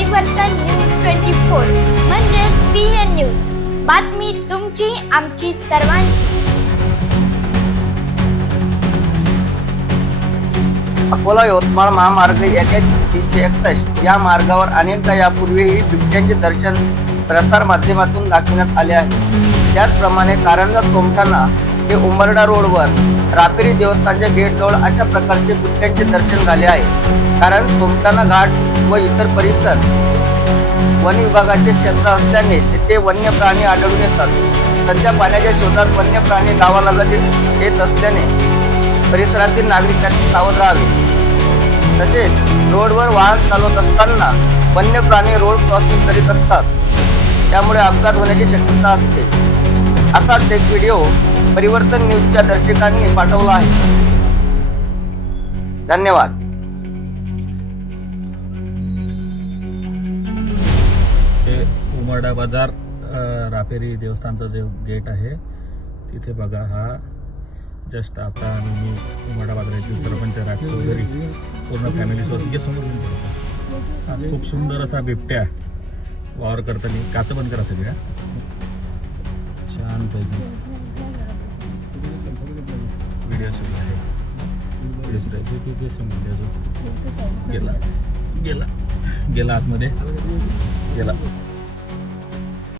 परिवर्तन न्यूज 24 म्हणजे PN news, बातमी तुमची आमची सर्वांची। अकोला यवतमाळ महामार्ग NH-361 या मार्गावर अनेकदा यापूर्वीही बिबट्यांचे दर्शन प्रसार माध्यमातून दाखविण्यात आले आहे। त्याचप्रमाणे कारंजा सोमठाणा ते उंबरडा रोडवर रापेरी देवस्थानच्या गेटजवळ अशा प्रकारचे बिबट्यांचे दर्शन झाले आहे। कारण सोमठाणा घाट व इतर परिसर वन विभागाचे क्षेत्र असल्याने तेथे वन्य प्राणी आढळून येतात। सध्या पाण्याच्या शोधात वन्य प्राणी गावालगत येत असल्याने परिसरातील नागरिकांनी सावध राहावे। तसेच रोडवर वाहन चालवत असताना वन्य प्राणी रोड क्रॉसिंग करीत असतात, त्यामुळे अपघात होण्याची शक्यता असते। असाच एक व्हिडिओ परिवर्तन न्यूजच्या दर्शकांनी पाठवला आहे। धन्यवाद। हे उमरडा बाजार रापेरी देवस्थानचं जे गेट आहे तिथे बघा, हा जस्ट आता मी उमरडा बाजारातील सरपंच राज चौधरी पूर्ण फॅमिलीसोबत समोर खूप सुंदर असा बिबट्या वावर करताना, काच बंद करा सगळ्या छान पैकी व्हिडिओ सुरू आहे। गेला गेला गेला आतमध्ये गेला।